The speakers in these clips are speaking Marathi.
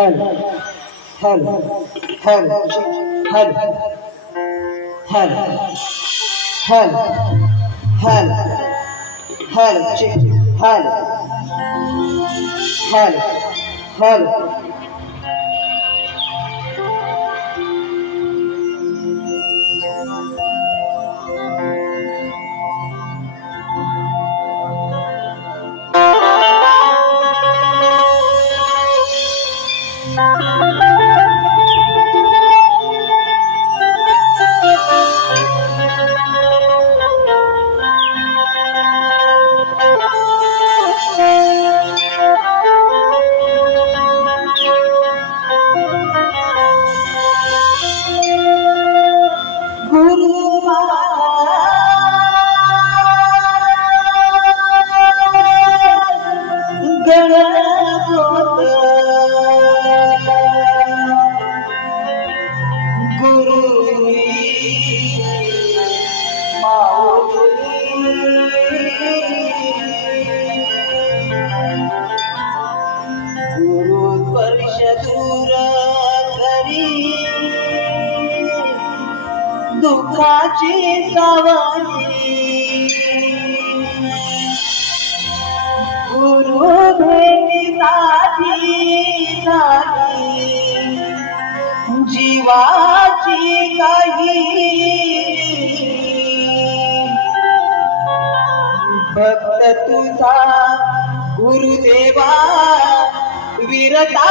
hell, hell, hell, hell, hell, hell, hell, hell, hell, hell, hell. दुःखाची सावली गुरु भेटीसाठी झाली जीवाची काही भक्त तुझा गुरुदेवा वीरता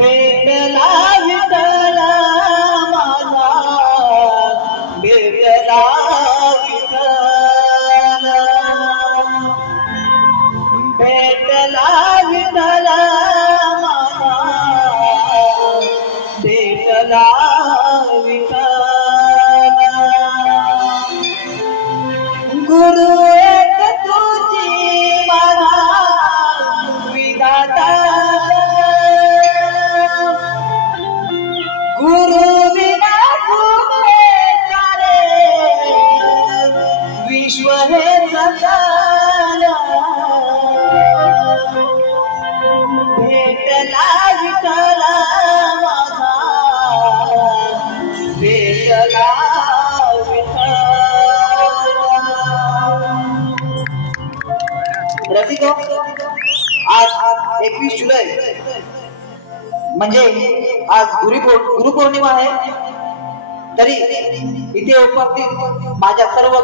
भेटला विठला माझा भेटला विठला भेटला विठला माझा भेटला विठला गुरु एक तुझी माझा विधाता गुरु बिना तुझे सारे विश्व है सकाला भेटला विठला माझा भेटला विठला रसिको आज 21 जुलै म्हणजे आज गुरुपौर्णिमा आहे। तरी इथे उपस्थित माझ्या सर्व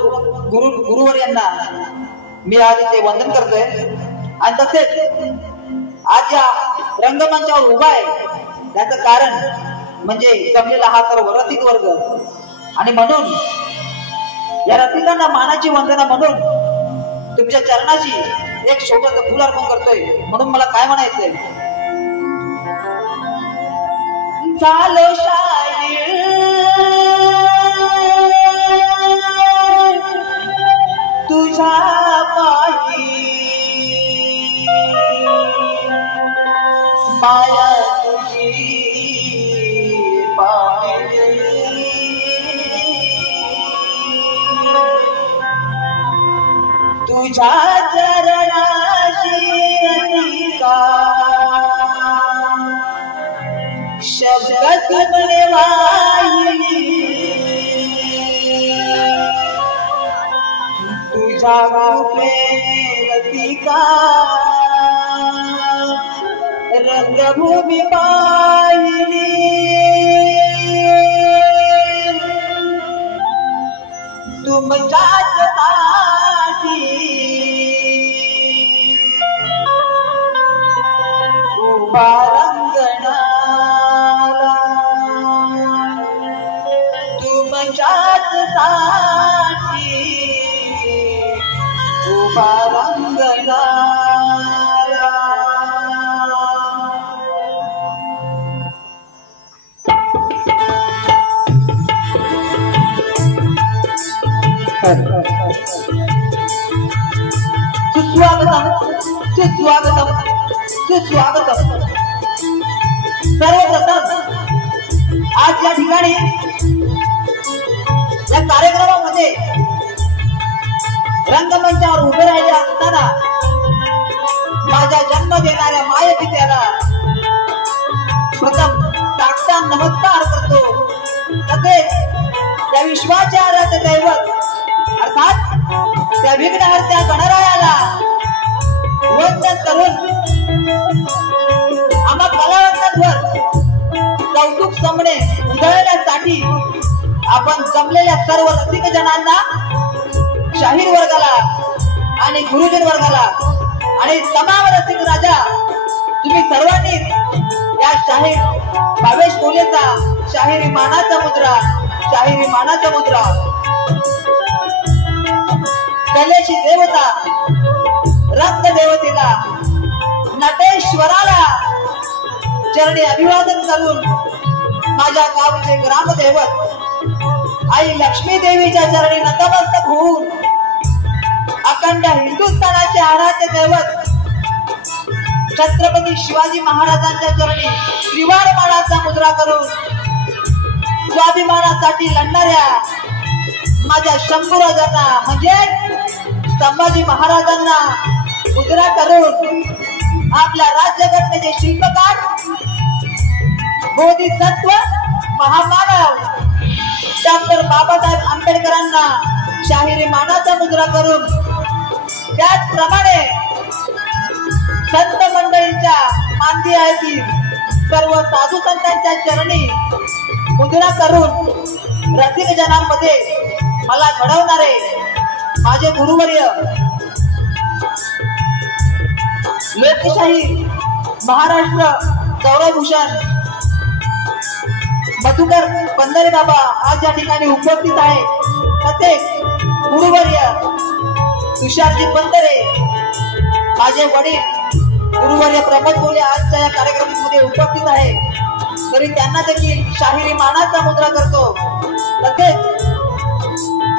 गुरुवर यांना मी आज इथे वंदन करतोय आणि तसेच आज या रंगमंचावर उभा आहे त्याचं कारण म्हणजे जमलेला हा सर्व रसिक वर्ग आणि म्हणून या रसिकांना मानाची वंदना म्हणून तुमच्या चरणाशी एक छोटंसं फुल अर्पण करतोय। म्हणून मला काय म्हणायचंय झालो शाहीर तुझ्या पायी माया तुझी पाहिली तुझ्या चरणाशी अधिका शब्द सुमने वाहिनी तुझ्या रूपे रसिका रंगभूमी पाहिली तुमच्याच साठी उभा रंगणाला तुमच्याच साठी उभा रंगणाला सुस्वागतम सुस्वागतम सुस्वागतम। सर्वप्रथम आज या ठिकाणी या कार्यक्रमामध्ये रंगमंचावर उभे राहिले असताना माझा जन्म देणाऱ्या माय पित्याला प्रथम टाकता नमस्कार करतो। तसेच त्या विश्वाचे आराध्य दैवत अर्थात त्या विघ्नहर्त्या गणरायाला वंदन करून आम्हा कलावंतांवर कौतुक समणे उधळण्यासाठी आपण जमलेल्या सर्व रसिक जनांना, शाहीर वर्गाला आणि गुरुजन वर्गाला आणि तमाम रसिक राजा, तुम्ही सर्वांनी या शाहीर भावेश बोलेचा शाहिरी मानाचा मुद्रा कलेची देवता रंग देवतेला नटेश्वराला चरणी अभिवादन करून माझ्या गावचे ग्रामदैवत आई लक्ष्मी देवीच्या चरणी नतमस्तक होऊन अखंड हिंदुस्थानाचे आराध्य दैवत छत्रपती शिवाजी महाराजांच्या चरणी त्रिवार मानाचा मुद्रा करून स्वाभिमानासाठी लढणाऱ्या माझ्या शंभूराजांना म्हणजे संभाजी महाराजांना मुद्रा करून आपल्या राज्यघटनेचे शिल्पकार बोधिसत्व महामानव डॉक्टर बाबासाहेब आंबेडकरांना शाहिरी मानाचा मुद्रा करून त्याचप्रमाणे संत मंडळींच्या मानदी आहेत सर्व साधू संतांच्या चरणी मुद्रा करून रसिक जनांमध्ये मला घडवणारे माझे गुरुवर्य लोकशाही महाराष्ट्र गौरवभूषण मधुकर बंदरे बाबा आज या ठिकाणी उपस्थित आहे। तसेच गुरुवर्य तुषारजी बंदरे, माझे वडील गुरुवर्य प्रमोद बोले आजच्या या कार्यक्रमामध्ये उपस्थित आहे, तरी त्यांना देखील शाहिरी मानाचा मुद्रा करतो। तसेच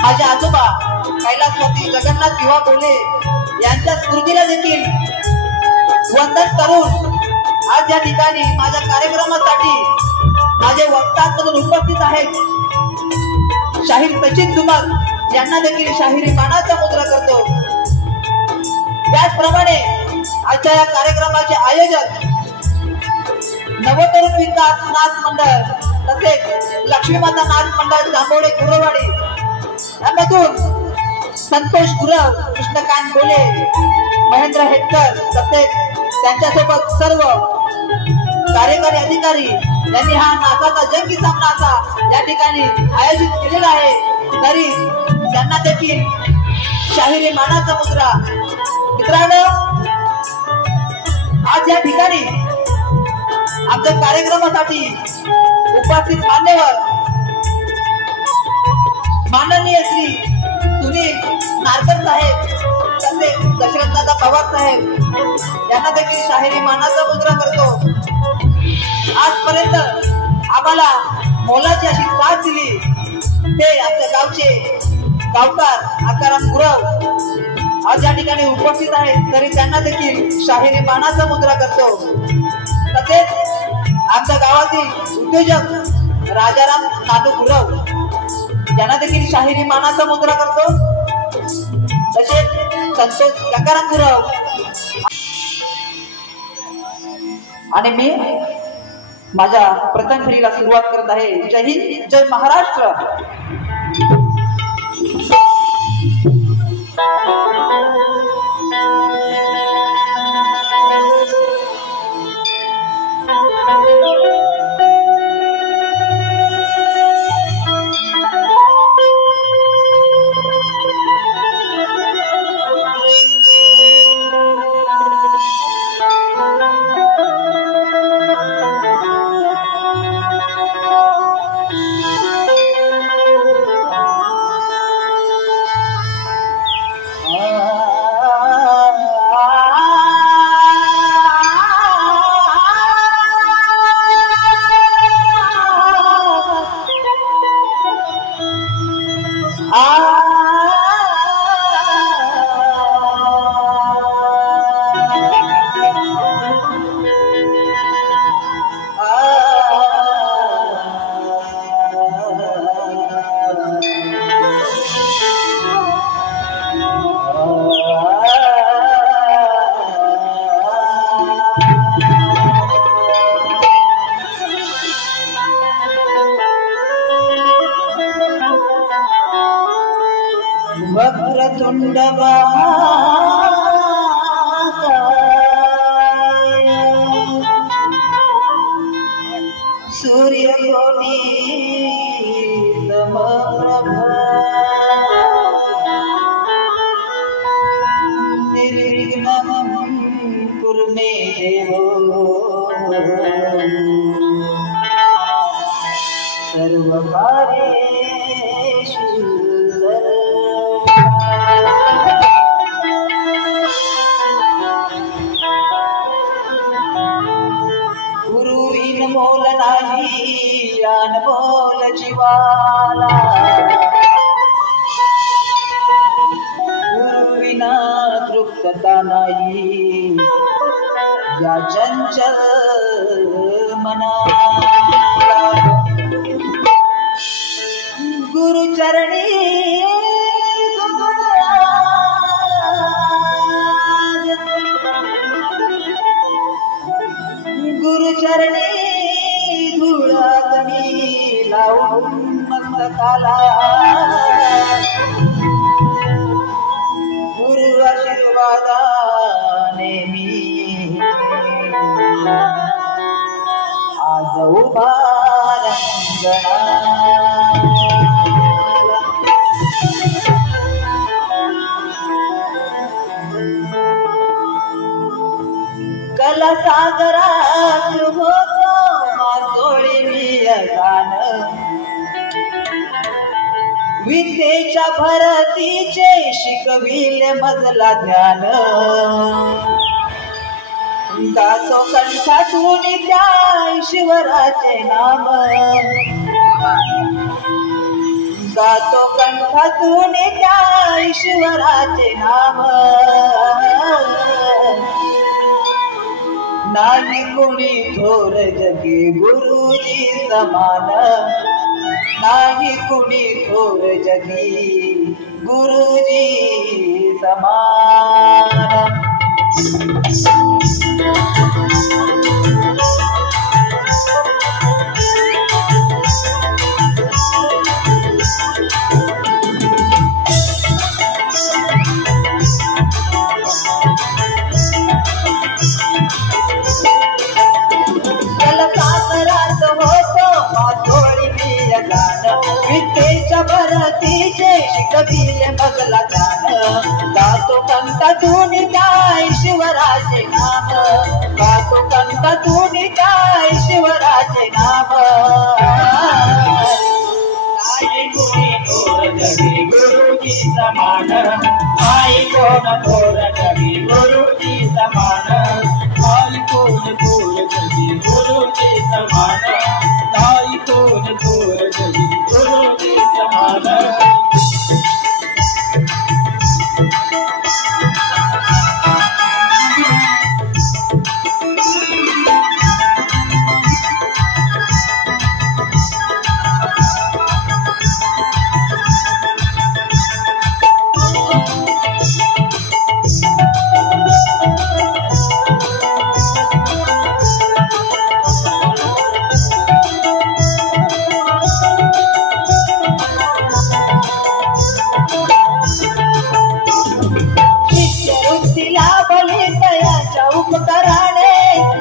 माझे आजोबा कैलासवासी जगन्नाथ विवा बोले यांच्या स्मृतीला देखील वंदन करून आज या ठिकाणी माझ्या कार्यक्रमासाठी माझे वक्तांमधून उपस्थित आहेत शाहीर सचिन दुमक यांना देखील शाहिरी मानाचा मुद्रा करतो। त्याचप्रमाणे आजच्या या कार्यक्रमाचे आयोजक नवतरुण विकास नाच मंडळ तसेच लक्ष्मीमाता नाच मंडळ जांभोळे गुरवाडी यामधून संतोष गुरव, कृष्णकांत बोले, महेंद्र हेटकर तसेच त्यांच्यासोबत सर्व कार्यकारी अधिकारी यांनी हा नाचाचा जंगी सामना असा या ठिकाणी आयोजित केलेला आहे, तरी त्यांना देखील शाहिरी मानाचा मुद्रा। मित्रांनो, आज या ठिकाणी आमच्या कार्यक्रमासाठी उपस्थित मान्यवर माननीय श्री सुनील नारकर साहेब तसेच दशरथदादा पवार साहेब यांना देखील शाहिरी मानाचा मुद्रा करतो। आजपर्यंत आम्हाला मोलाची अशी साथ दिली ते आमच्या गावचे गावकार आकाराम गुरव आज या ठिकाणी उपस्थित आहेत, तरी त्यांना देखील शाहिरी मानाचा मुद्रा करतो। तसेच आमच्या गावातील उद्योजक राजाराम नादू गुरव यांना देखील शाहिरी मानाचा मुद्रा करतो। तसेच संतोष गंगाराम गुरव आणि मी माझ्या प्रथम फेरीला सुरुवात करत आहे। जय हिंद, जय महाराष्ट्र। वक्रतुंड महाकाय सूर्यकोटी समप्रभा निर्विघ्नं कुरु मे देवो सर्वकार्येषु गुरुविन मोल नाही अनमोल जीवाला गुरुविना तृप्तता नाही या चंचल मनाला गुरुचरणी गुरुचरणी धुळागणी लावून मस्तकाला गुरु आशीर्वादाने मी आज उभा रंगणाला कला सागरात होतो मातोळी मी गाण विद्येच्या भरतीचे शिकविले मजला ध्यान गातो कंठातून त्या ईश्वराचे नाम गातो कंठातून त्या ईश्वराचे नाम नाही कुणी थोर जगी गुरुजी समान नाही कुणी थोर जगी गुरुजी समान विद्येच्या भरतीचे शिकविले मजला ध्यान गातो कंठातून त्या ईश्वराचे नाम गातो कंठातून त्या ईश्वराचे नाम आई कोणी थोर जगी गुरुजी समान आई कोण थोर जगी गुरुजी समान आई कोण थोर जगी गुरुजी समान आई कोण थोर जगी गुरुजी समान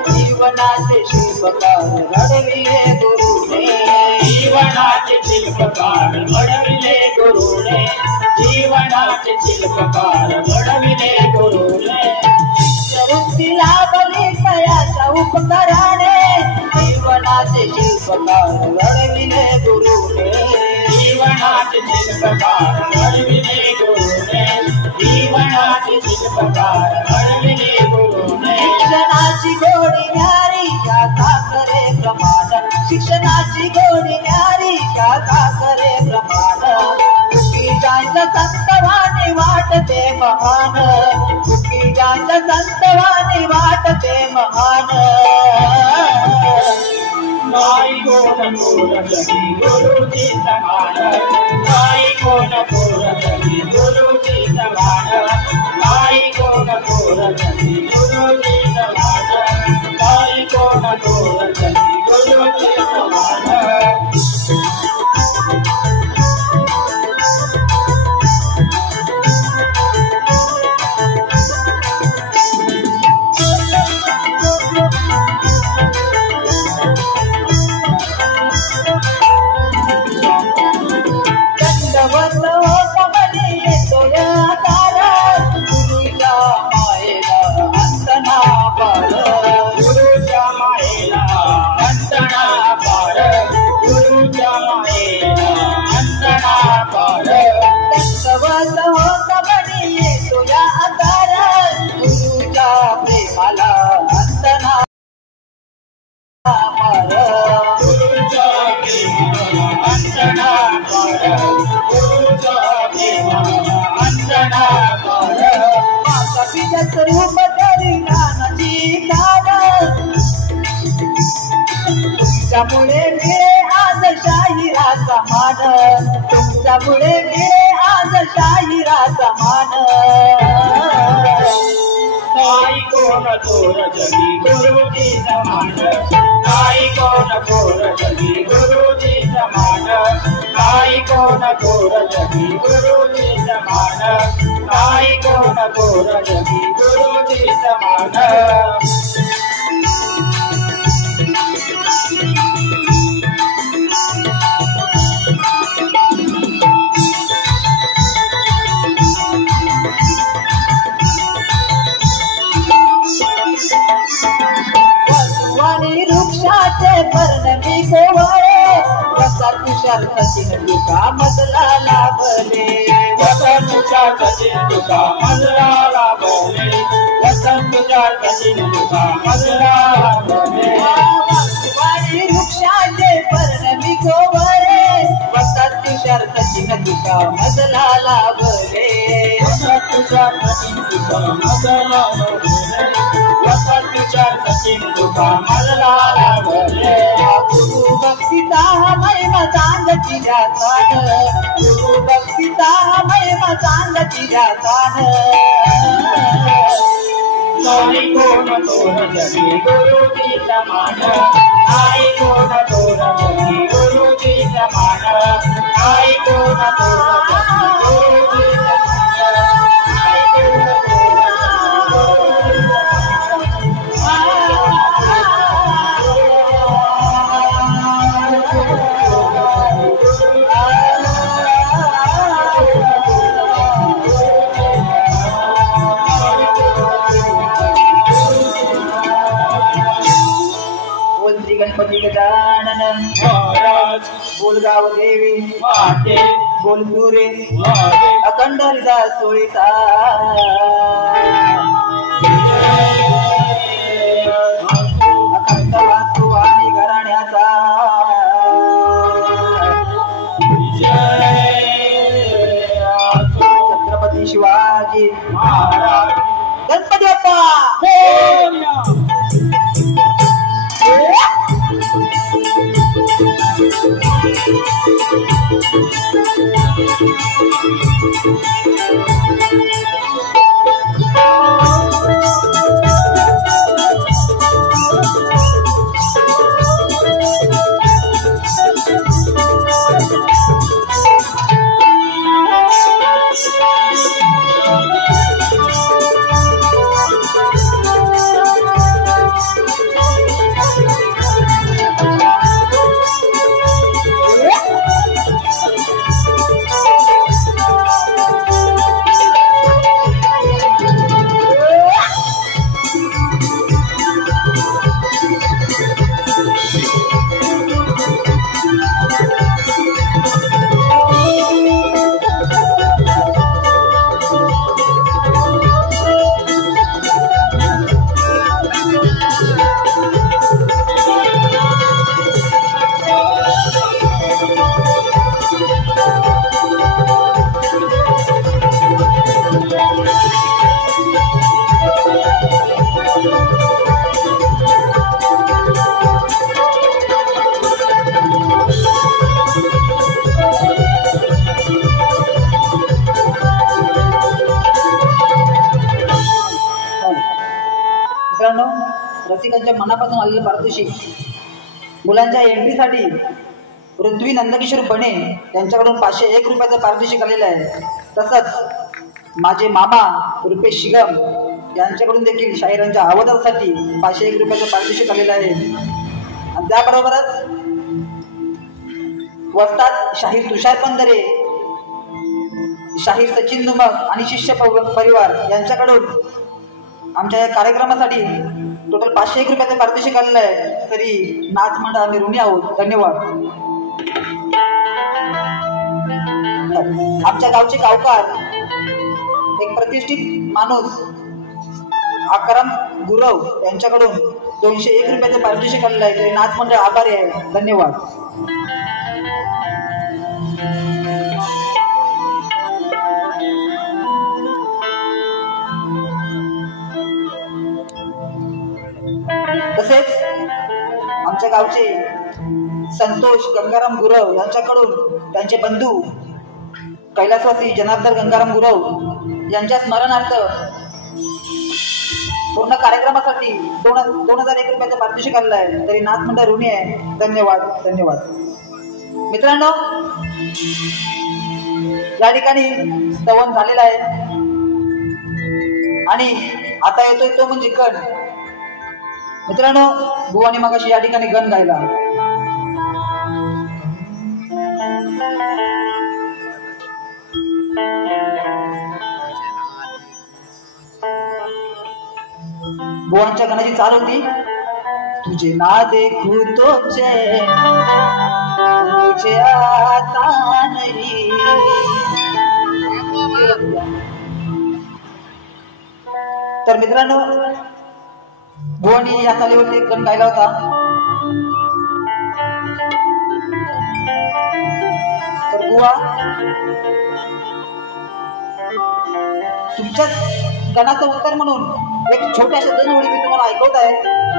जीवनाचे शिल्पकार घडविले गुरुने जीवनाचे शिल्पकार घडविले गुरुने जीवनाचे शिल्पकार घडविले गुरुने वृत्तीला बली तयाच्या उपकाराने जीवनाचे शिल्पकार घडविले गुरुने जीवनाचे शिल्पकार घडविले गुरुने जीवनाचे शिल्पकार घडविले गुरुने शिक्षणाची गोडी न्यारी गाथा करे प्रमाण शिक्षणाची गोडी न्यारी गाथा करे प्रमाण उकिजांच्या संतवाने वाटते महान उकिजांच्या संतवाने वाटते महान नाही कोण थोर जगी गुरुजी समान नाही कोण थोर जगी गुरुजी समान नाही कोण थोर जगी गुरुजी समान नाही कोण थोर जगी गुरुजी समान दिवस होत म्हणे येतो या आकार गुरुच्या प्रेमाला अंत नाही गुरुच्या प्रेमाला अंत नाही गुरुच्या प्रेमाला अंत नाही माता पिता स्वरूप तरी ज्ञानाची धार तुमच्यामुळे मिळे आज शाहिराचा मान तुमच्यामुळे मिळे आज शाहिराचा मान नाही कोण थोर जगी गुरुजी समान नाही कोण थोर जगी गुरुजी समान नाही कोण थोर जगी गुरुजी समान नाही कोण थोर जगी गुरुजी समान वृक्षाचे पर्णमी कोवळे वसा तुषार सचिन तुका मजला लाभले वसा तुषार सचिन तुका मजला लाभले वसा तुषार सचिन तुका मजला लाभले वृक्षाचे पर्णमी कोवळे वसा तुषार सचिन तुका मजला लाभले वसा तुषार सचिन तुका मजला लाभले वसा तुषार सचिन तुका मजला लाभले गुरु भक्तीचा महिमा सांग तिच्या सान गुरु भक्तीचा महिमा सांग तिच्या सान नाही कोण थोर जगी गुरुजी समान नाही कोण थोर जगी गुरुजी समान नाही कोण थोर जगी गुरुजी गणपती गजानन महाराज बोल गाव देवी माते बोल सुरे अखंड हरिदास सोळीचा अखंड वास्तू आणि घराण्याचा छत्रपती शिवाजी महाराज गणपती बाप्पा रसिकांच्या मनापासून आलेले पारितोषिक मुलांच्या एंट्रीसाठी पृथ्वी नंदकिशोर बने यांच्याकडून 501 रुपयाचं पारितोषिक आलेलं आहे. तसंच माझे मामा रुपेश शिगम यांच्याकडून देखील शाहिरांच्या आवाजासाठी 501 रुपयाचं पारितोषिक आलेलं आहे. आणि त्याबरोबरच वस्ताद शाहीर तुषार पंधरे, शाहीर सचिन नुमक आणि शिष्य परिवार यांच्याकडून आमच्या या कार्यक्रमासाठी टोटल 501 रुपयाचं पारितोषिक आलेलं आहे. तरी नाच मंडळ आम्ही ऋणी आहोत. धन्यवाद. आमच्या गावचे गावकार एक प्रतिष्ठित माणूस आकाराम गुरव यांच्याकडून 201 रुपयाचं पारितोषिक आलेलं आहे. तरी नाच मंडळ आभारी आहे. धन्यवाद. तसेच आमच्या गावचे संतोष गंगाराम गुरव यांच्याकडून त्यांचे बंधू कैलासवासी जनार्दन गंगाराम गुरव यांच्या स्मरणार्थ पूर्ण कार्यक्रमासाठी 2001 रुपयाचं पारितोषिक आलेलं आहे. तरी नाथ मंडळ ऋणी आहे. धन्यवाद. धन्यवाद. मित्रांनो, या ठिकाणी स्तवन झालेलं आहे आणि आता येतोय तो म्हणजे गण. मित्रांनो, बुवानी मगाशी या ठिकाणी गण गायला. बुवांच्या गाण्याची चाल होती, तुझे ना देखू तोचे तुझे आता नहीं. तर मित्रांनो, बुवानी या चालीवरती एक गण गायला होता. तर बुवा, तुमच्या गणाचं उत्तर म्हणून एक छोट्याशा 2 ओळी मी तुम्हाला ऐकवत आहे.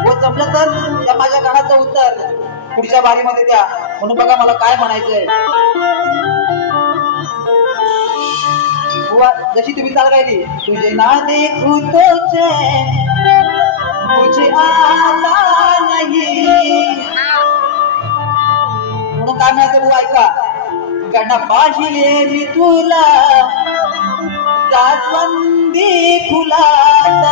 व जमलं तर त्या माझ्या गाण्याचं उत्तर पुढच्या बारीमध्ये द्या. म्हणून बघा मला काय म्हणायचंय. बुवा, जशी तुम्ही चाल गायली, तुझे ना देखू तोचे मुझे आता नहीं, म्हणून काय म्हणायचं बुवा ऐका. गण पाहिले मी तुला जास्वंदी फुलात,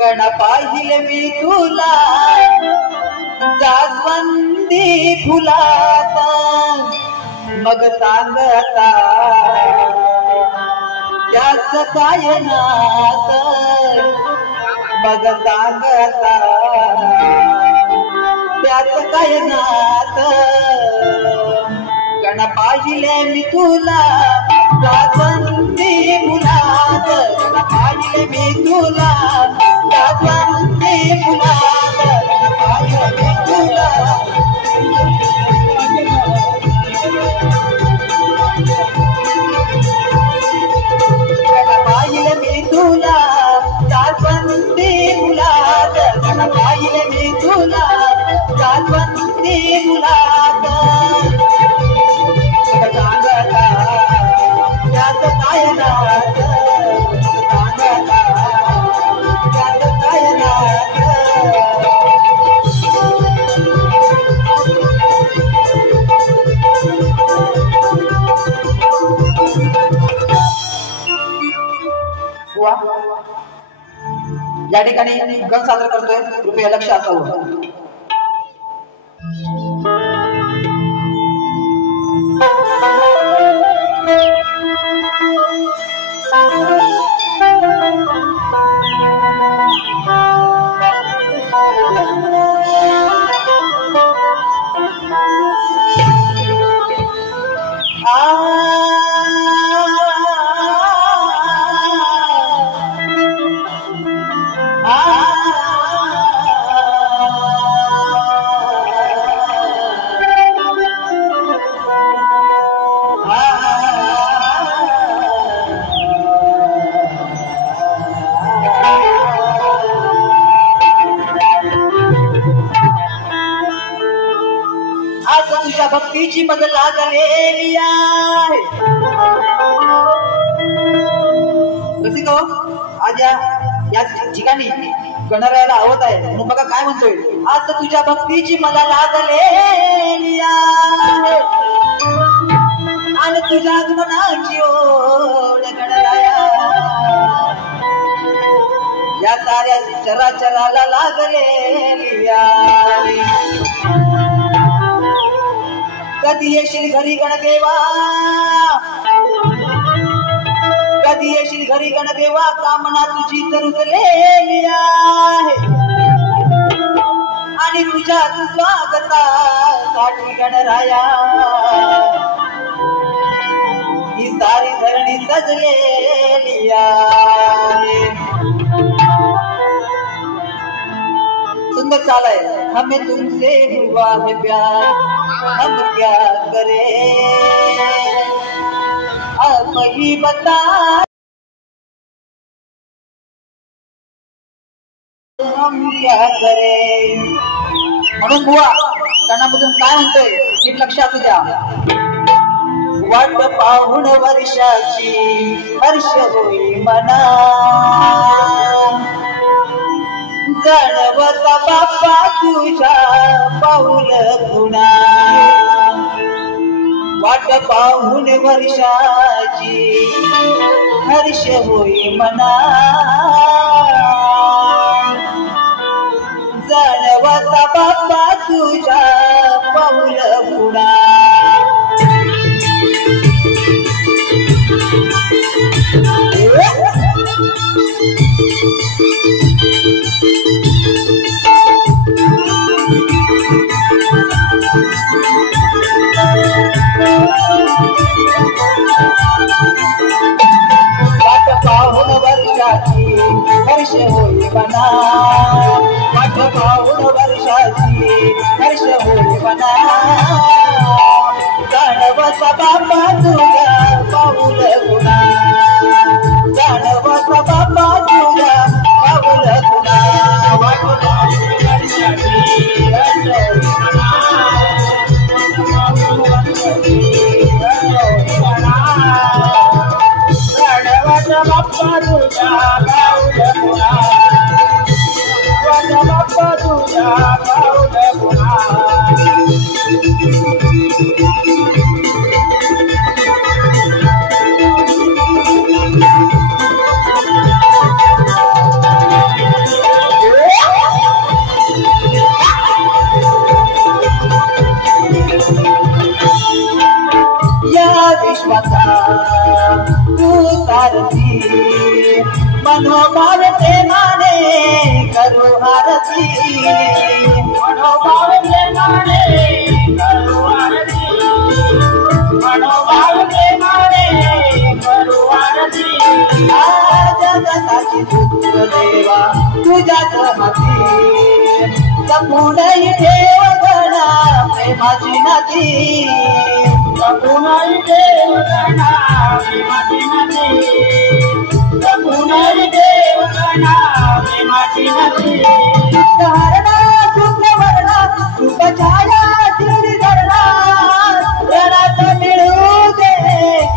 गण पाहिले मी तुला जास्वंदी फुलात, मग सांगता त्याच काय नात, मग सांगता त्याच काय नात. गण पाहिले मी तुला जास्वंदी फुलात, गण पाहिले मी तुला जास्वंदी फुलात, गण पाहिले मी तुला. गण पाहिले मी तुला जास्वंदी फुलात, गण पाहिले मी तुला जास्वंदी फुलात, सांगता त्याच काय नात, सांगता त्याच काय नात. या ठिकाणी गण सादर करतोय, कृपया लक्ष असावं. तुझ्या भक्तीची मग लागलेली आहे. आज या ठिकाणी गणरायाला आवत आहे. म्हणून बघा काय म्हणतोय. आज तुझ्या भक्तीची मला लागलेली आहे आणि तुझ्या आगमनाची ओढ गणराया या साऱ्या चराचराला लागलेली आहे. कधी येशील घरी गणदेवा, कधी येशील घरी गणदेवा, कामना तुझी तर उचलेली आहे आणि तुझ्या स्वागतासाठी गणराया ही सारी धरणी ही सजलेली आहे। सुंदर चाल है। हमें तुमसे हुआ है प्यार, हम क्या करें अब ही बता, हम क्या करें। म्हणून बुवा गाण्यामधून काय म्हणतोय नीट लक्षात द्या। वाट पाहून वर्षाची हर्ष होई मना, जाणवता बाप्पा तुझ्या पाऊल खुणा। वाट पाहून वर्षाची हर्ष होई मना, जाणवता बाप्पा तुझ्या पाऊल खुणा। वाट पाहून वर्षाची हर्ष होई मना, वाट पाहून वर्षाची हर्ष होई मना। जाणवता बाप्पा तुझ्या पाऊल खुणा, जाणवता बाप्पा तुझ्या पाऊल खुणा। वाट पाहून वर्षाची हर्ष होई मना, बाप्पा तुझ्या पाऊल खुणा, बाप्पा तुझ्या पाऊल खुणा। या विश्वाचा तू तारती, मनोभाव प्रेमाने करू आरती, मनोभाव प्रेमाने करू आरती, मनोभाव प्रेमाने करू आरती। जगताची सूत्र देवा तुझ्याच हाती, जपूनही ठेव गणा प्रेमाची नदी, जपूनही ठेव गणा प्रेमाची नदी, जपूनही ठेव गणा प्रेमाची नदी। धारणा सुखवर्णा सुखछाया तिरी धरणा, रणात मिळू दे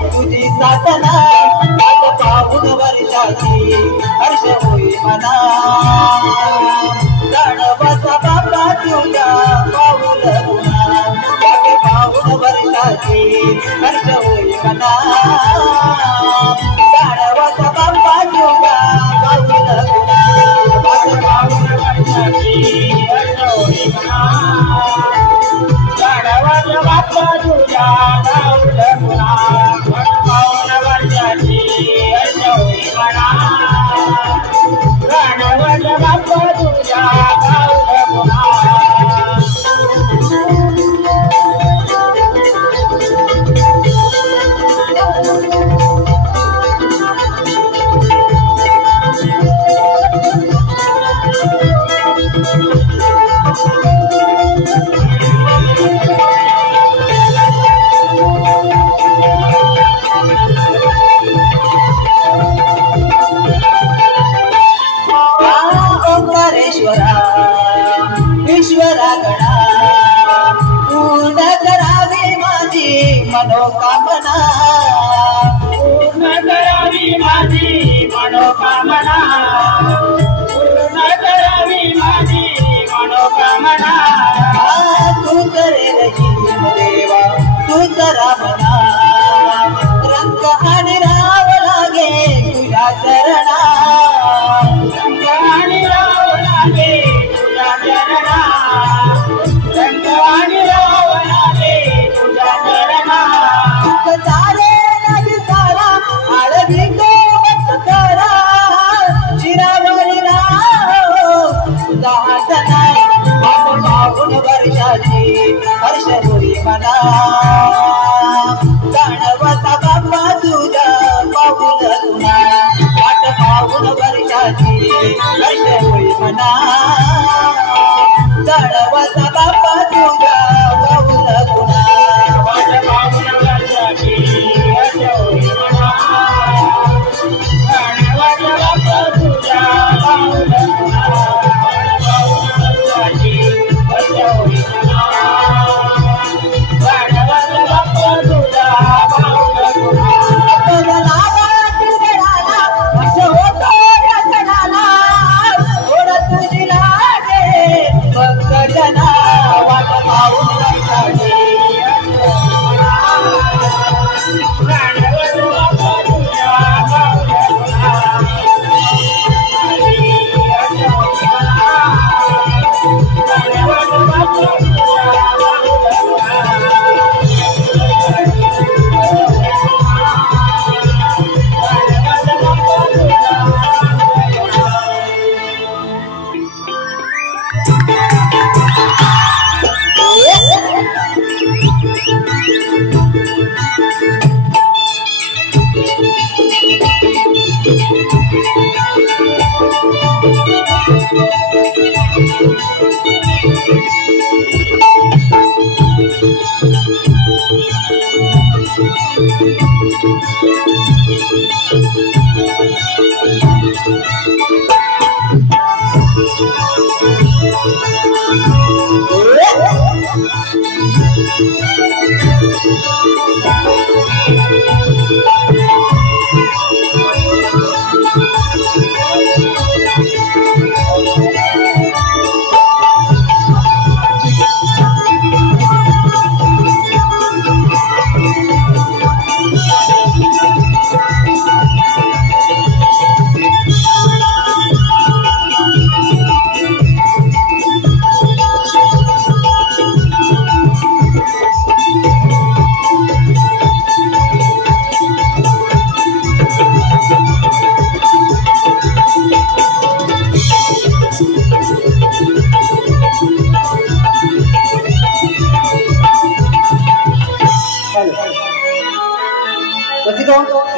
तुझी साधना। वाट पाहून वर्षाची हर्ष होई मना, जाणवता बाप्पा तुझ्या पाऊल खुणा। वाट पाहून वर्षाची हर्ष होई मना, जाणवता बाप्पा तुझ्या पाऊल खुणा। वाट पाहून वर्षाची हर्ष होई मना, जाणवता बाप्पा तुझ्या पाऊल खुणा। वाट पाहून वर्षाची हर्ष होई मना, जाणवता बाप्पा तुझ्या पाऊल खुणा। ईश्वरा गणा पूर्ण करावी माझी मनोकामना, पूर्ण करावी माझी मनोकामना, पूर्ण करावी माझी मनोकामना। तू करेल जीव देवा तुझा रामना, रंग आणि राव लागे तुझ्या चरणा, रंग आणि राव लागे तुझ्या चरणा, रंग आणि राव लागे तुझ्या चरणा। चाले नदी सारा आळवी तो करा, शिरावरी तुझा हासना। वाट पाहून वर्षाची हर्ष होई मना,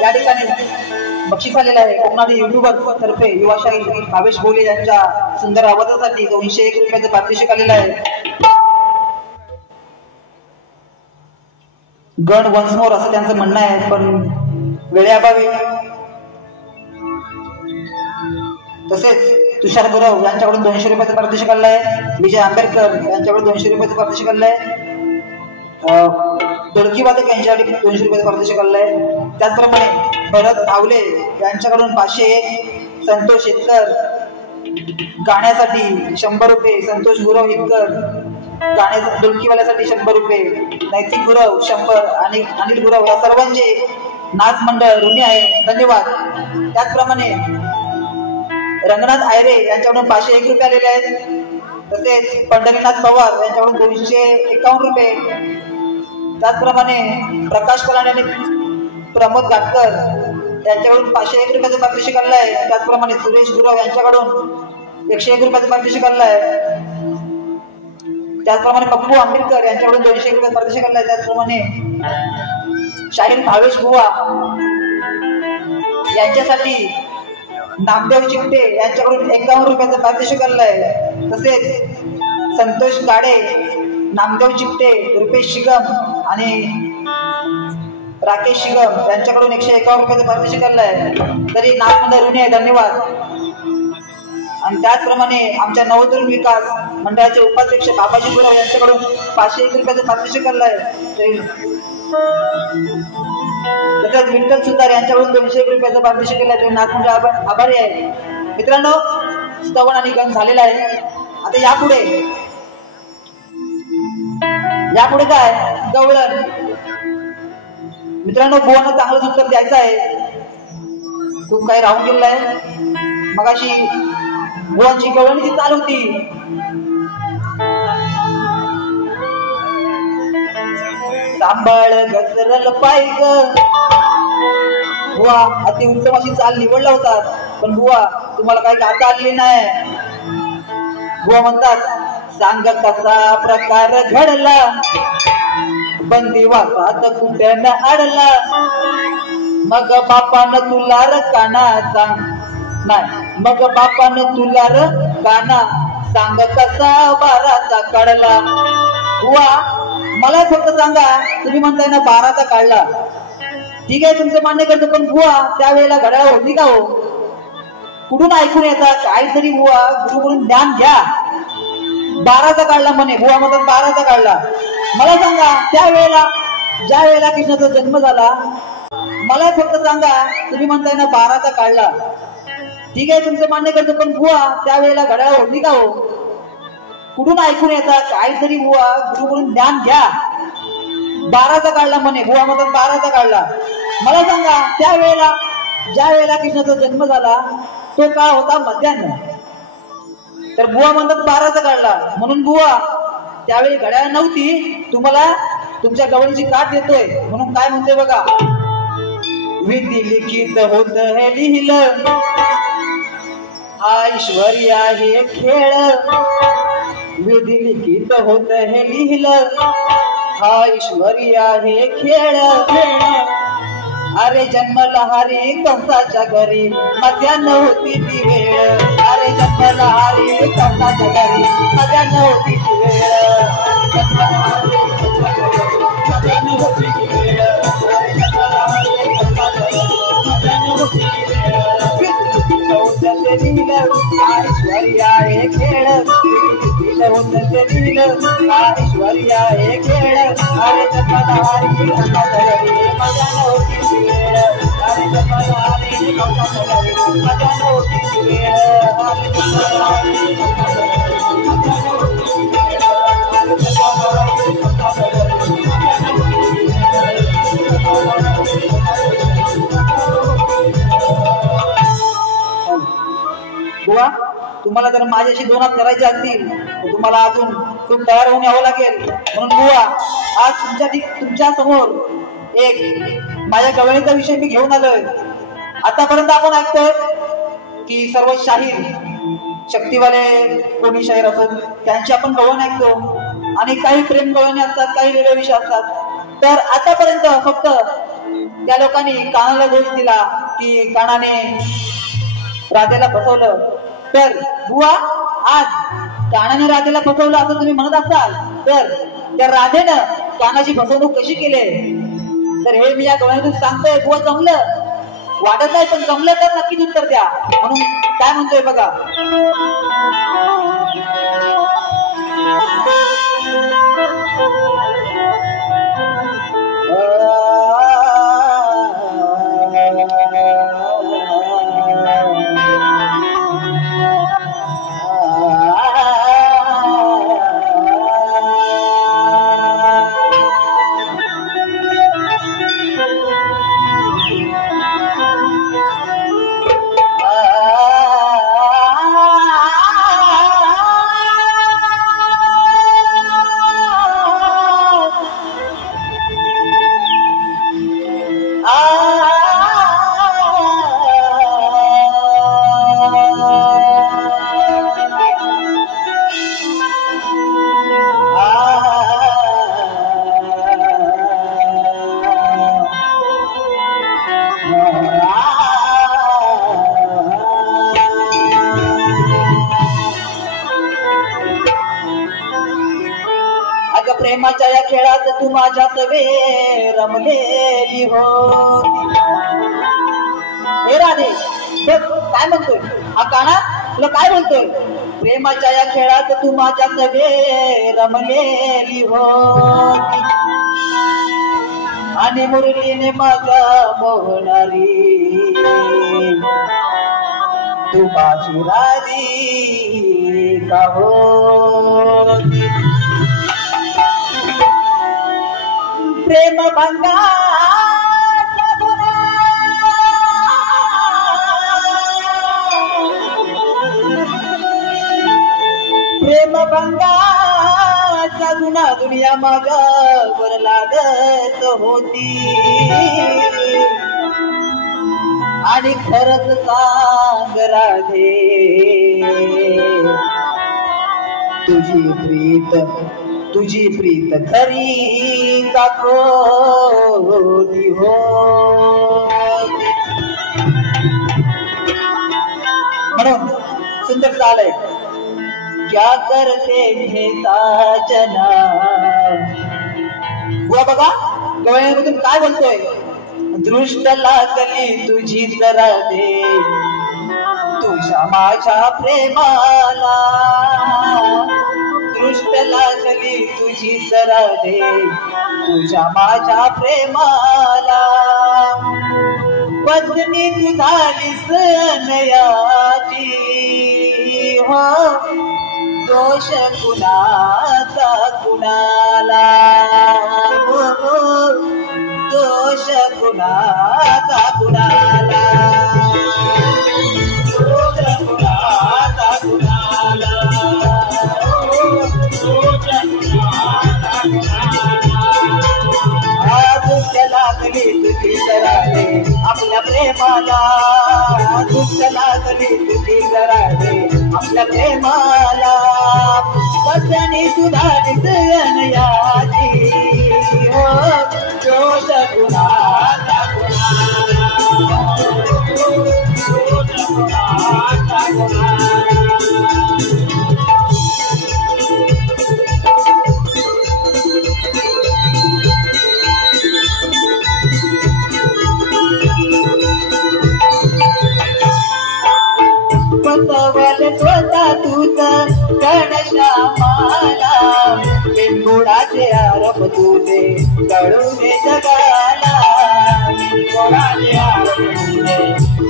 या ठिकाणी बक्षीस आलेलं आहे कोकणातील युट्यूबर तर्फे युवाशाही भावेश भोले यांच्या सुंदर आवाजासाठी 201 रुपयाचं पारितोषिक आलेलं आहे. गड वन्स मोर असं त्यांचं म्हणणं आहे, पण वेळेअभावी. तसेच तुषार गुरव यांच्याकडून 200 रुपयाचं पारितोषिक आलेलं आहे. विजय आंबेडकर यांच्याकडून 200 रुपयाचं पारितोषिक आलेलं आहे. ढोलकी वादक यांच्यासाठी 200 रुपयाचं पारितोषिक आलेलं आहे. त्याचप्रमाणे भरत आवले यांच्याकडून 501, संतोष शेतकर गाण्यासाठी 100 रुपये, संतोष गुरव हितकर गाण्या ढोलकीवाल्यासाठी 100 रुपये, नैतिक गुरव 100 आणि अनिल गुरव या सर्वांचे नाच मंडळ ऋणी आहे, धन्यवाद. त्याचप्रमाणे रंगनाथ आयरे यांच्याकडून 501 रुपये आलेले आहेत. तसेच पंढरीनाथ पवार यांच्याकडून 251 रुपये. त्याचप्रमाणे प्रकाश कलांडे आणि प्रमोद गाटकर यांच्याकडून 501 रुपयाचं पारितोषिक आलेलं आहे. त्याचप्रमाणे सुरेश गुरव यांच्याकडून 101 रुपयाचं पारितोषिक आलेलं आहे. त्याचप्रमाणे पप्पू आंबेडकर यांच्याकडून 201 रुपयाचं पारितोषिक आलेलं आहे. त्याचप्रमाणे शाहीर भावेश बुवा यांच्यासाठी नामदेव चिमटे यांच्याकडून 51 रुपयाचं पारितोषिक आलेलं आहे. तसेच संतोष गाडे, नामदेव चिमटे, रुपेश शिगम आणि राकेश शिगम यांच्याकडून 151 रुपयाचं पारितोषिक आलेलं आहे. तरी नाच मंडळ ऋणी आहे, धन्यवाद. आणि त्याचप्रमाणे आमच्या नवतरुण विकास मंडळाचे उपाध्यक्ष बाबाजी गुरव यांच्याकडून 501 रुपयाचं पारितोषिक आलेलं आहे. तसेच विठ्ठल सुतार यांच्याकडून 201 रुपयाचं पारितोषिक केलं आहे. नाच मंडळ आभारी आहे. मित्रांनो, स्तवन आणि गण झालेला आहे. आता यापुढे काय गवळण. मित्रांनो, बुवांना चांगलंच उत्तर द्यायचं आहे. खूप काही राहून गेलेलं आहे. मगाशी बुवांची गवळणी जी चालू होती, सांभाळ घसरल पाय ग. बुवा अति उत्तम अशी चाल निवडला होता, पण बुवा तुम्हाला काही गाता आलेली नाही. बुवा म्हणतात, सांग कसा प्रकार घडला, बंदिवासात कुठ्यान अडला, मग बापानं तुला र काना सांग नाही, मग बापानं तुला र काना सांग कसा बाराचा काढला. बुवा मला फक्त सांगा, तुम्ही म्हणताय ना 12चा काढला, ठीक आहे तुमचं मान्य करतो, पण बुवा त्यावेळेला घड्याळ होती का हो? कुठून ऐकून येतात काहीतरी? बुवा गुरुकडून ज्ञान घ्या. 12चा काढला म्हणे, बुवा म्हणतात 12चा काढला. मला सांगा, त्यावेळेला ज्या वेळेला कृष्णाचा जन्म झाला, मला फक्त सांगा, तुम्ही म्हणताय ना 12चा काढला, ठीक आहे तुमचं मान्य करतो, पण बुवा त्यावेळेला घड्याळ होती का हो? कुठून ऐकून येतात काहीतरी? बुवा गुरुकडून ज्ञान घ्या. 12चा काढला म्हणे, बुवा म्हणतात 12चा काढला. मला सांगा, त्यावेळेला ज्या वेळेला कृष्णाचा जन्म झाला, तो काळ होता मध्यान्ह. तर बुवा म्हणतात 12चा काढला, म्हणून बुवा त्यावेळी घड्याळ नव्हती. तुम्हाला तुमच्या गवळीची काठ देतोय म्हणून काय म्हणते बघा, विधी लिखित होत हे लिहिलं, हा ईश्वरी आहे खेळ. विधी लिखित होत हे लिहिलं, हा ईश्वरी आहे खेळ. अरे जन्मला हरी कंसाच्या घरी, मध्यान्ह होती ती वेळ. अरे जन्मला हरी कंसाच्या घरी, मध्यान्ह होती ती वेळ. ऐश्वर्या हे खेळ ऐश्वर्या हे खेळ अरे जपदारी मजा नव्हती वेळ अरे जपदारी मजा नव्हती वेळ बुवा तुम्हाला जर माझ्याशी दोन हात करायचे असतील तर तुम्हाला अजून खूप तयार होऊन यावं लागेल. म्हणून बुवा आज तुमच्या समोर एक माझ्या गवळणीचा विषय मी घेऊन आलोय. आतापर्यंत आपण ऐकतोय की सर्व शाहीर शक्तीवाले कोणी शाहीर असत त्यांची आपण गवळण ऐकतो आणि काही प्रेम गवळणी असतात काही वेगळे विषय असतात. तर आतापर्यंत फक्त त्या लोकांनी कानाला दोष दिला की कानाने राधेला फसवलं. तर बुवा आज कानाने राधेला फसवलं असं तुम्ही म्हणत असाल तर त्या राधेनं कानाची फसवणूक कशी केली तर हे मी या गवळणीतून सांगतोय. बुवा जमलं वाटत नाही पण जमलं तर नक्कीच उत्तर द्या. म्हणून काय म्हणतोय बघा. प्रेमाच्या या खेळात तू माझ्या सवे रमलेली होती. हे राधे काय म्हणतोय हा काना तुला काय बोलतोय. प्रेमाच्या या खेळात तू माझ्या सवे रमलेली होती आणि मुरलीने माझ्या मोहणारी तू माझी राधिका होती. प्रेम भंगा प्रेम भंगाचा गुन्हा दुनिया माझ्यावर लागत होती आणि खरंच सांग राधे तुझी प्रीत खरी का खोटी हो. म्हणून सुंदर चालय क्या करते हे साजना. बुवा बघा गवळणीमधून काय बोलतोय. दृष्ट लागली तुझी जरा दे तुझ्या माझ्या प्रेमाला दृष्ट लागली तुझी जरा दे तुझ्या माझ्या प्रेमाला. पत्नी तू झालीस अनयाची हो दोष कुणाचा कुणाला दोष कुणाचा कुणाला दोष कुणाचा कुणाला. दुष्ट लागली तुझी जराडे आपल्या प्रेमाला दुष्ट लागली तुझी जराडे आपल्या प्रेमाला. पत्नी सुधारित अनयाची हो दोष कुणाचा कुणाला दोष कुणाचा कुणाला. श्यामाला बिनबुडाचे आरोप तुझे कळू दे जगाला बिनबुडाचे आरोप तुझे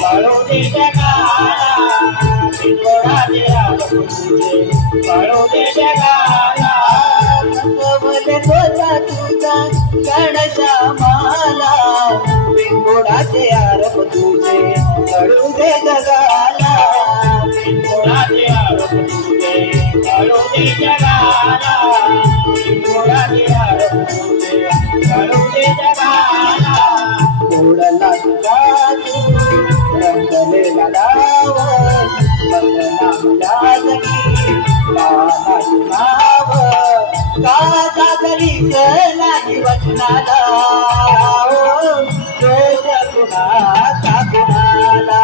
कळू दे जगाला बिनबुडाचे आरोप तुझे कळू दे जगाला कसवले होता तुझा कण श्यामाला बिनबुडाचे आरोप तुझे कळू दे जगाला बिनबुडाचे आरोप तुझे कळू दे जगाला बिनबुडाचे आरोप तुझे कळू दे जगाला ओढला तुझा तू रंगलेला डाव बंधना जागी नावाचं नाव का जागलीच नाही वचनाला दोष कुणाचा कुणाला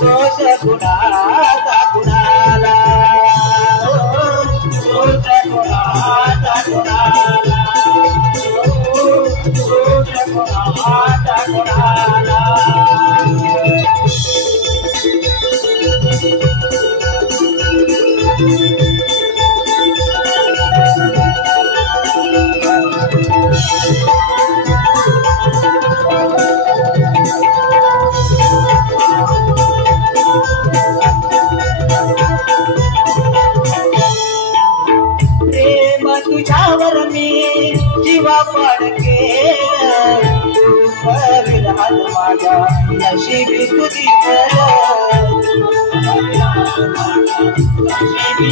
दोष कुणाचा कुणाला दोष कुणाचा कुणाला दोष कुणाचा कुणाला प्रेम तुझ्यावर मी जीवा पडकेल दुःख विरहात माझ्या नशिबी तुझी नशिबी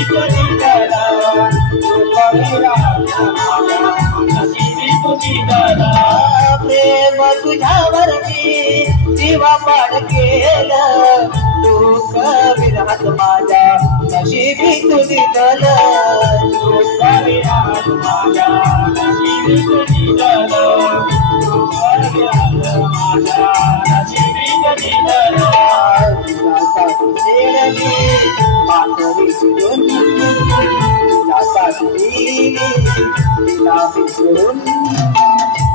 तुझी प्रेम तुझ्यावर मी जीवा पडकेल दुःख विरहात माझ्या नशिबी तुझी दल दुःख विरहात माझ्या नशिबी तुझी दल दुःख विरहात माझ्या नशिबी तुझी दल तुझ्यासाठी माधवी तुझून तुझ्यासाठी तिला विसरून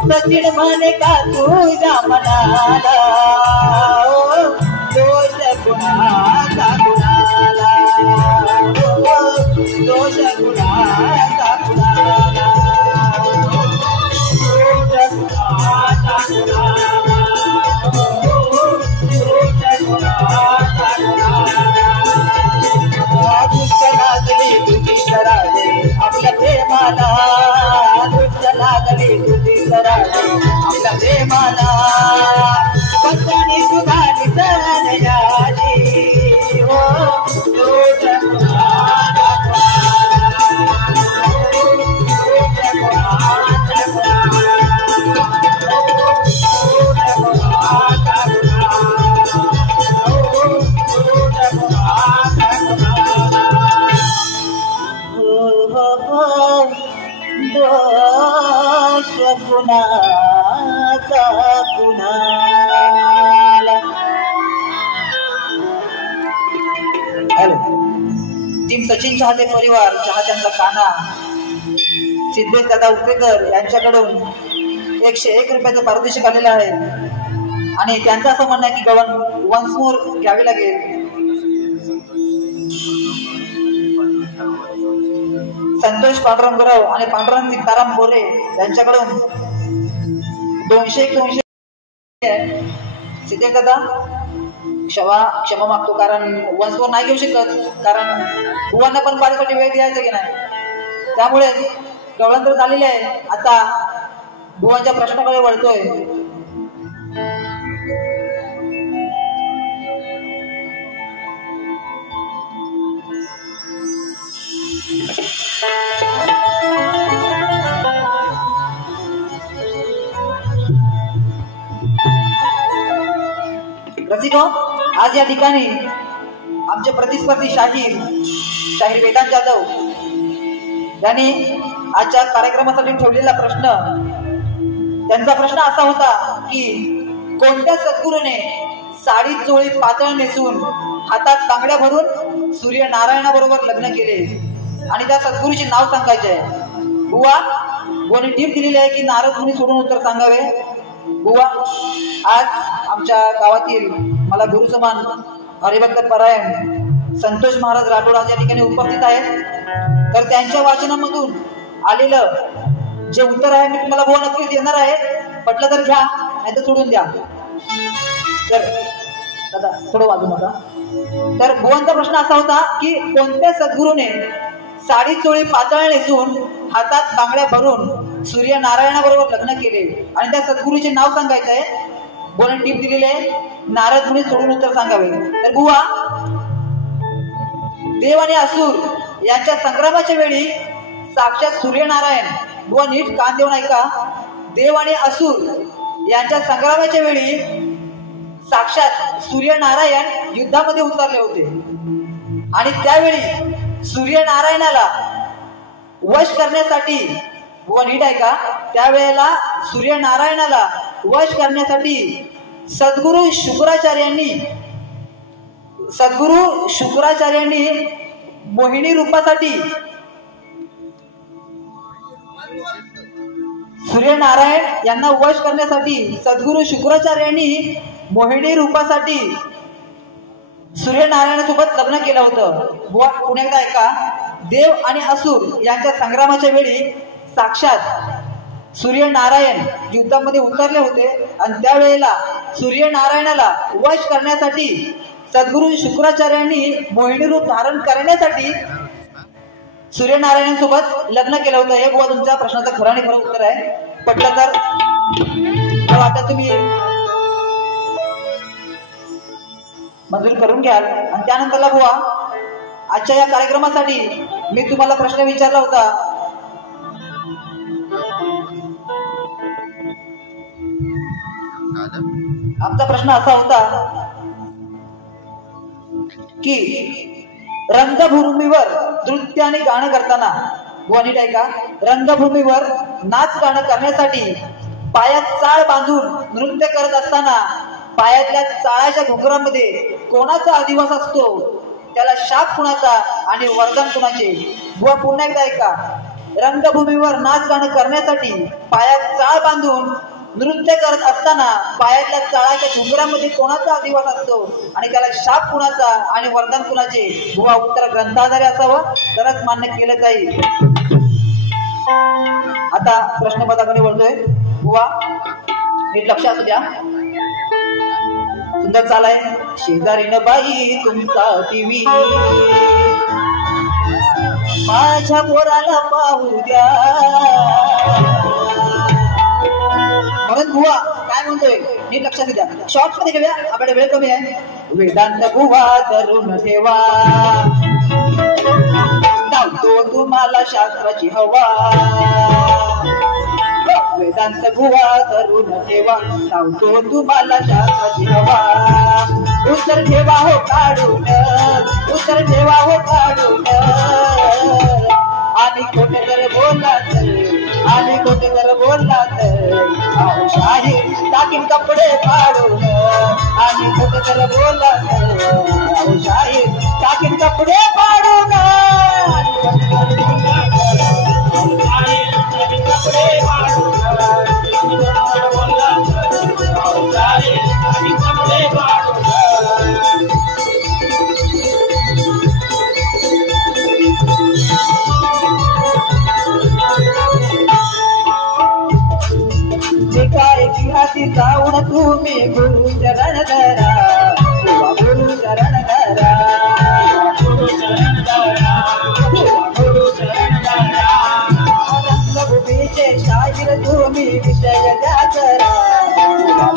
सचिन म्हणे का तुझ्या मनाला दोष गुणाचा गुणाला दोष गुणाचा गुणाला दोष गुणाचा गुणाला दोष गुणाचा गुणाला दुष्ट लागली तुझी सराडे आपल्या प्रेमाला दुष्ट लागली तुझी सराडे आपल्या प्रेमाला पत्नी सुधारी सनयाची हो दोष गुणाचा कुणाला टीम सचिन चाहते परिवार चाहत्यांचा काना सिद्धेश दादा उपकेकर यांच्याकडून 101 रुपयाचं पारितोषिक आलेलं आहे आणि त्यांचं असं म्हणणं आहे की गवन वन्स मोर घ्यावी लागेल. संतोष पांडुरंग गुरव आणि पांडुरंग सीताराम बोरे यांच्याकडून 200 सिद्धेश दादा क्षमा मागतो कारण वन्सवर नाही घेऊ शकत कारण बुवांना पण पाण्यासाठी वेळ द्यायचा की नाही त्यामुळे गवळण झालेले आहे. आता बुवांच्या प्रश्नाकडे वळतोय. रसिको आज या ठिकाणी आमचे प्रतिस्पर्धी शाहीर वेदांत जाधव यांनी आजच्या कार्यक्रमासाठी ठेवलेला प्रश्न त्यांचा प्रश्न असा होता की कोणत्या सद्गुरूने साडी चोळी पातळ नेसून हातात तांगड्या भरून सूर्यनारायणाबरोबर लग्न केले आणि त्या सद्गुरूचे नाव सांगायचे आहे. बुवाने टीप दिलेली आहे की नारद मुनी सोडून उत्तर सांगावे. बुवा आज आमच्या गावातील मला गुरुसमान हरिभक्त परायण संतोष महाराज राठोड आज या ठिकाणी उपस्थित आहेत. तर त्यांच्या वाचनामधून आलेलं जे उत्तर आहे मी तुम्हाला बुवा नक्कीच देणार आहे. पटलं तर घ्या, नाही तर सोडून द्या. तर दादा थोडं वाजू नका. तर बुवांचा प्रश्न असा होता की कोणत्या सद्गुरूने साडी चोळी पातळ नेसून हातात बांगड्या भरून सूर्यनारायणाबरोबर लग्न केले आणि त्या सद्गुरूचे नाव सांगायचं आहे. बुवाने टीप दिलेली आहे, नारद मुनी सोडून उत्तर सांगावे. तर बुवा, देव आणि असुर यांच्या संग्रामाच्या वेळी साक्षात सूर्यनारायण, बुवा नीट कान देऊन ऐका, देव आणि असुर यांच्या संग्रामाच्या वेळी साक्षात सूर्यनारायण युद्धामध्ये उतरले होते आणि त्यावेळी सूर्यनारायणाला वश करण्यासाठी, बुवा नीट ऐका, त्यावेळेला सूर्यनारायणाला वश करण्यासाठी सद्गुरु शुक्राचार्यांनी मोहिनी रूपासाठी सूर्यनारायण यांना वश करण्यासाठी सद्गुरु शुक्राचार्यांनी मोहिनी रूपासाठी सूर्यनारायणासोबत लग्न केलं होतं. बुवा पुन्हा एकदा ऐका, देव आणि असुर यांच्या संग्रामाच्या वेळी साक्षात सूर्यनारायण युद्धामध्ये उतरले होते आणि त्यावेळेला सूर्यनारायणाला वश करण्यासाठी सद्गुरु शुक्राचार्यांनी मोहिनी रूप धारण करण्यासाठी सूर्यनारायणासोबत लग्न केलं होतं. हे बुवा तुमच्या प्रश्नाचं खरं आणि खरं उत्तर आहे. पटलं तर आता तुम्ही मंजूर करून घ्याल. आणि त्यानंतरला बुवा, आजच्या या कार्यक्रमासाठी मी तुम्हाला प्रश्न विचारला होता. आमचा प्रश्न असा होता की रंगभूमीवर नृत्य आणि गाणं करताना, बुवा नीट ऐका, रंगभूमीवर नाच गाणं करण्यासाठी पायात चाळ बांधून नृत्य करत असताना पायातल्या चाळाच्या घुगरामध्ये कोणाचा अधिवास असतो, त्याला शाप कुणाचा आणि वरदान कुणाचे? बुवा पुन्हा एकदा ऐका, रंगभूमीवर नाच गाणं करण्यासाठी पायात चाळ बांधून नृत्य करत असताना पायातल्या चाळाच्या घुंगरामध्ये कोणाचा अधिवास असतो आणि त्याला शाप कुणाचा आणि वरदान कुणाचे? बुवा उत्तर ग्रंथाधारे असावं तरच मान्य केलं जाईल. आता प्रश्नपदाकडे वळतोय. बुवा नीट लक्ष असू द्या. सुंदर चालाय. शेजारीन बाई तुमचा टीव्ही माझ्या पोराला पाहू द्या. म्हणून बुवा काय म्हणतोय नीट लक्षात द्या. शॉर्ट मध्ये घेऊया, आपल्याकडे वेळ कमी आहे. वेदांत बुवा धरून ठेवा, धावतो तुम्हाला शास्त्राची हवा. वेदांत बुवा धरून ठेवा, धावतो तुम्हाला शास्त्राची हवा. उत्तर ठेवा हो काढून, उत्तर ठेवा हो काढून. आणि खोटे जर बोललात, आणि खोटे जर बोललात, अहो शाहीर टाकीन कपडे फाडून. आणि खोटे जर बोललात, अहो शाहीर टाकीन कपडे फाडून. कपडे फाडून हाती जाऊन तुम्ही गुरु चरण धरा, गुरु चरण धरा, गुरु चरण धरा, गुरु चरण धरा. रंगभूमीचे शाहीर तुम्ही विषय द्या करा,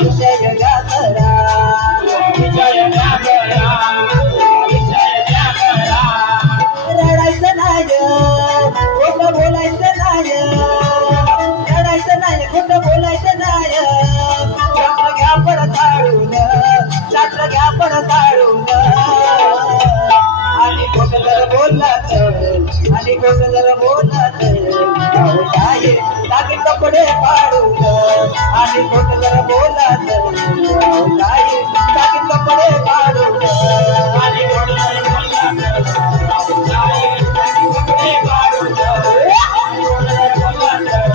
विषय द्या करा, विषय द्या करा, विषय द्या करा. रडायचं नाही, खोटं बोलायचं नाही, रडायचं नाही, खोटं बोलायचं नाही. शास्त्र घ्या परताळून, शास्त्र घ्या परताळून. आणि खोटं जर बोललात, आणि खोटं जर बोललात, अहो शाहीर टाकीन कपडे फाडून. आणि खोटं जर बोललात, अहो शाहीर टाकीन कपडे फाडून. आणि खोटं जर बोललात, अहो शाहीर टाकीन कपडे फाडून. आणि खोटं जर बोललात,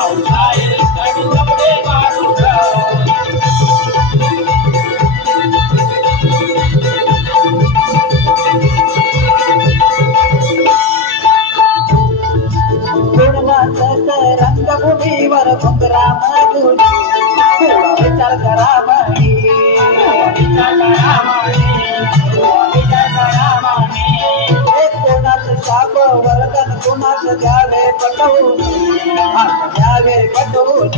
अहो शाहीर टाकीन कपडे फाडून. मधुरी विचार करा म्हणे कोणाचं शाप वरदान कोणाचं द्यावे पटवून द्यावे पटवून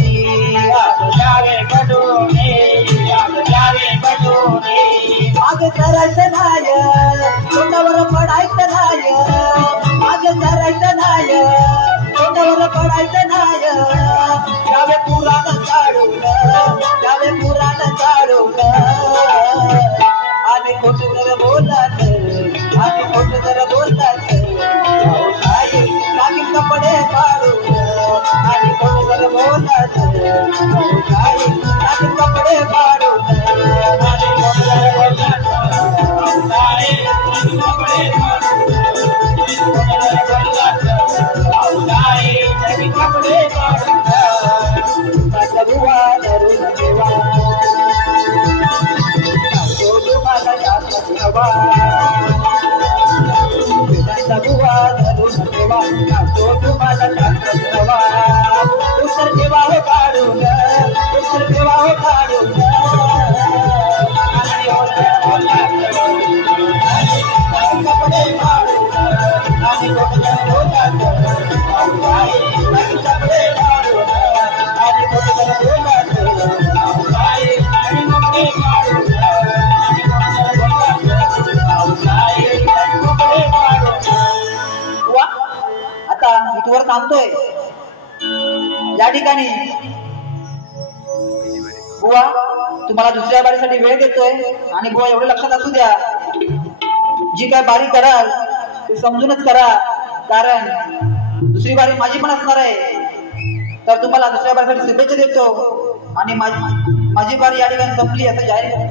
मागे करायचं नाही तोंडावर पडायचं नाही मागे करायचं नाही तोंडावर पडायचं नाही द्यावे पुराण काढून आणि खोटं जर बोललात काही कपडे काढून आणि खोटं जर बोललात काही कपडे काढून उत्तर ठेवा हो काढून आता इथवर थांबतोय या ठिकाणी बुवा तुम्हाला दुसऱ्या बारीसाठी वेळ देतोय आणि बुवा एवढं लक्षात असू द्या जी काय बारी कराल ते समजूनच करा कारण दुसरी बारी माझी पण असणार आहे तर तुम्हाला दुसऱ्या बारीसाठी शुभेच्छा देतो आणि माझी बारी या ठिकाणी संपली असं जाहीर